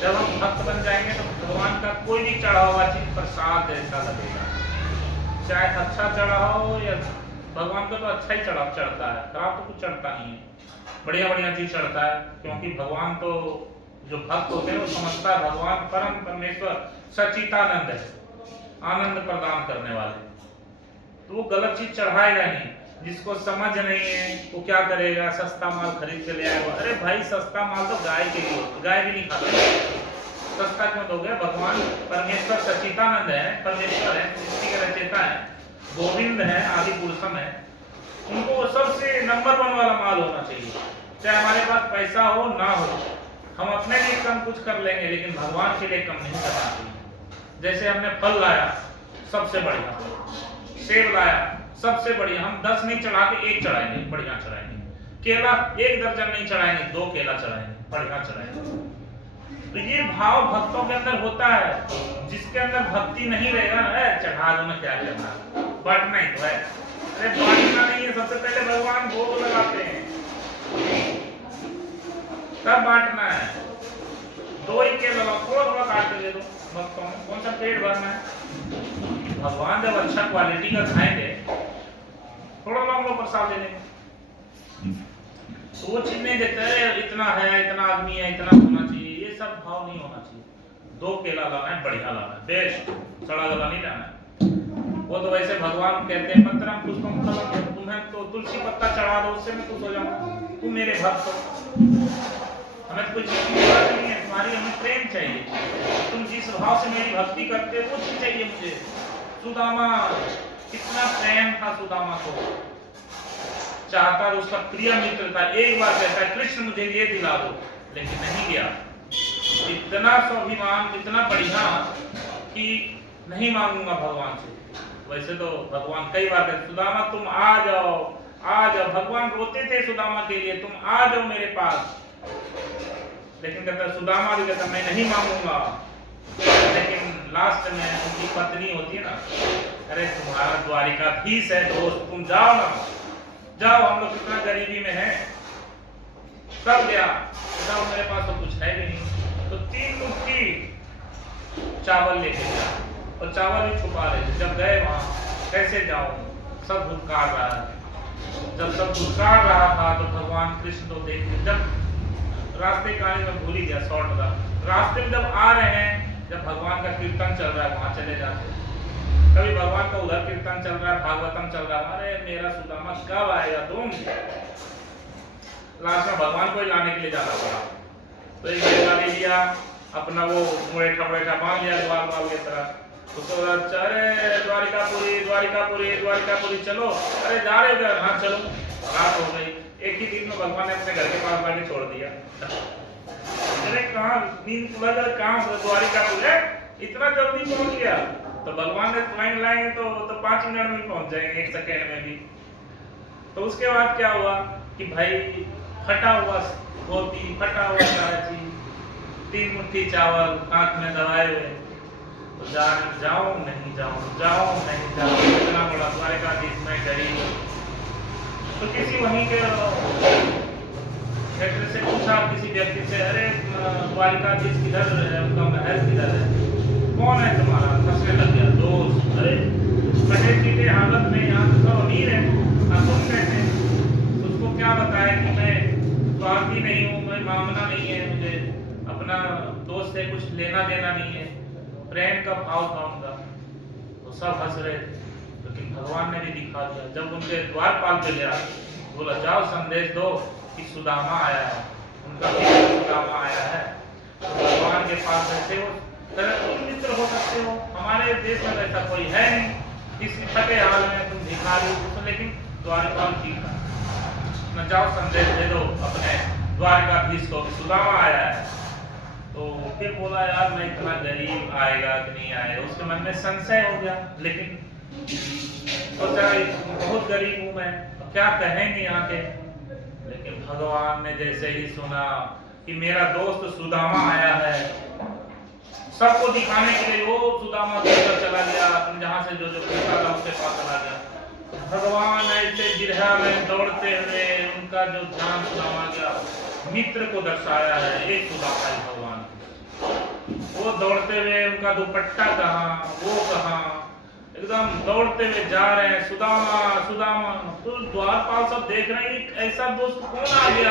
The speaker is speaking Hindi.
जब हम भक्त बन जाएंगे तो भगवान का कोई भी चढ़ा हुआ चीज प्रसाद जैसा लगेगा, चाहे अच्छा चढ़ा हो या, भगवान को तो अच्छा ही चढ़ता है, खराब तो कुछ चढ़ता नहीं है, बढ़िया बढ़िया चीज चढ़ता है। क्योंकि भगवान तो जो भक्त होते हैं वो समझता है भगवान परम परमेश्वर सचितानंद है, आनंद प्रदान करने वाले, तो वो गलत चीज चढ़ाएगा नहीं। जिसको समझ नहीं है वो क्या करेगा, सस्ता माल खरीद के ले आएगा। अरे भाई सस्ता माल तो गाय के लिए, गाय भी नहीं खाता, सस्ता क्यों दोगे? भगवान परमेश्वर सचितानंद है, परमेश्वर है, सृष्टि के रचयिता है, गोविंद है, आदि पुरुषम है, उनको सबसे नंबर 1 वाला माल होना चाहिए। चाहे हमारे पास पैसा हो ना हो, हम अपने लिए कम कुछ कर लेंगे लेकिन भगवान के लिए कम नहीं करना चाहिए। जैसे हमने फल लाया सबसे बढ़िया, सेब लाया सबसे बढ़िया, हम 10 नहीं चढ़ा के 1 चढ़ाएंगे, बढ़िया चढ़ाएंगे। केला 1 दर्जन नहीं चढ़ाएंगे, 2 केला चढ़ाएंगे, बढ़िया चढ़ाएंगे। तो ये भाव भक्तों के अंदर होता है। जिसके अंदर भक्ति नहीं रहेगा ना, चढ़ा दो ना, क्या करना, बांटना ही तो है। अरे बांटना नहीं है, सबसे पहले भगवान भोग लगाते हैं, तब बांटना है। 2 ही केला लो, थोड़ा काट के दे दो भक्तों में, कौन सा पेट भरना है? भगवान जब अच्छा क्वालिटी का खाएंगे, थोड़ा लो हम लोग प्रसाद ले लेंगे, तो वो चीज नहीं देखते है इतना है, इतना आदमी है, इतना होना चाहिए, ये सब भाव नहीं होना चाहिए। 2 केला लाना है, बढ़िया लाना है, बेस्ट, सड़ा गला नहीं लाना है। वो तो वैसे भगवान कहते हैं पत्रम पुष्पम फलम, तुम्हें तो तुलसी पत्ता चढ़ा दो, उससे मैं खुश हो जाऊंगा, तुम मेरे भक्त हो, हमें तो कुछ नहीं है, तुम्हारी हमें प्रेम चाहिए, तुम जिस भाव से मेरी भक्ति करते हो वो चीज चाहिए मुझे। सुदामा, कितना प्रेम था सुदामा को, चाहता उसका प्रिय मित्र था, एक बार कहता है कृष्ण मुझे ये दिला दो, लेकिन नहीं दिया। इतना स्वाभिमान, इतना बढ़िया कि नहीं मांगूंगा भगवान से। वैसे तो भगवान कई बार कहते सुदामा तुम आ जाओ, आ जाओ, भगवान रोते थे सुदामा के लिए, तुम आ जाओ मेरे पास, लेकिन कहता सुदामा भी कहता मैं नहीं मांगूंगा। लेकिन लास्ट में उनकी पत्नी होती है ना, अरे तुम्हारा द्वारिकाधीश है दोस्त, तुम जाओ ना, जाओ, हम लोग कितना गरीबी में हैं, सब गया, बताओ मेरे पास तो कुछ है भी नहीं। तो 3 मुट्ठी चावल लेके गया, और चावल भी छुपा रहे थे। जब गए वहां, कैसे जाऊं, सब धुतकार रहा है। जब सब धुतकार रहा था तो भगवान कृष्ण तो देख, जब रास्ते कहानी में भूल ही गया, शॉर्ट था, रास्ते में जब आ रहे हैं, जब भगवान का कीर्तन चल रहा है वहां चले जाते, कभी भगवान का उधर कीर्तन चल रहा है, भागवतम चल रहा है, अरे मेरा सुदामा कब आएगा तुम। लास्ट में भगवान को ही लाने के लिए जाना पड़ा, तो एक बेटा ले लिया, अपना वो मुरेठा बांध लिया द्वार बाल की तरह, उसको अरे द्वारिकापुरी द्वारिकापुरी द्वारिकापुरी चलो, अरे जा रहे उधर, हाँ चलो। रात हो गई, एक ही दिन में भगवान ने अपने घर के पास लाके छोड़ दिया। अरे कहाँ नींद खुला था, कहाँ द्वारिकापुरी, इतना जल्दी पहुंच गया। तो भगवान ने ट्रेन लाएंगे तो 5 मिनट में पहुंच जाएंगे, 1 सेकेंड में भी। तो उसके बाद क्या हुआ कि भाई फटा हुआ धोती, फटा हुआ सारा चीज, 3 मुट्ठी चावल आंख में दबाए हुए, तो जाऊं नहीं जाऊं, जाऊं नहीं जाऊं, इतना बड़ा द्वारिकाधीश में गरीब। तो किसी वहीं के से पूछा किसी व्यक्ति से, अरे द्वारिकाधीश किधर है, उनका महल किधर है, कौन है तुम्हारा, फंसने लग गया दोस्त। अरे कटे पीटे हालत में, यहाँ तो सब अमीर है, तुम कैसे? उसको क्या बताया कि मैं स्वार्थी नहीं हूँ, मैं मांगना नहीं है, मुझे अपना दोस्त से कुछ लेना देना नहीं है, प्रेम का भाव था उनका। तो सब हंस रहे, लेकिन भगवान ने भी दिखा दिया। जब उनके द्वारपाल पे गया, बोला जाओ संदेश दो कि सुदामा आया है, उनका सुदामा आया है। तो भगवान के पास ऐसे हो तुम मित्र हो सकते हो, हमारे देश में ऐसा कोई है नहीं, किसी फटे हाल में तुम भिखारी हो, लेकिन द्वारपाल ठीक है न, जाओ संदेश दे दो अपने द्वारकाधीश को कि सुदामा आया है। तो फिर बोला यार मैं इतना गरीब, आएगा कि नहीं आएगा, उसके मन में संशय हो गया। लेकिन सोचा बहुत गरीब हूं मैं, क्या कहेंगे यहाँ के। लेकिन भगवान ने जैसे ही सुना कि मेरा दोस्त सुदामा आया है, सबको दिखाने के लिए वो सुदामा चला गया, जहां से जो पूछा था उसके पास चला गया। भगवान ऐसे गिरहा में दौड़ते हुए उनका जो ध्यान सुदामा गया, मित्र को दर्शाया है, एक सुदामा है भगवान। दौड़ते हुए, उनका दुपट्टा कहाँ, वो कहाँ, एकदम दौड़ते हुए जा रहे हैं, सुदामा सुदामा। तो द्वारपाल सब देख रहे हैं, ऐसा दोस्त कौन आ गया।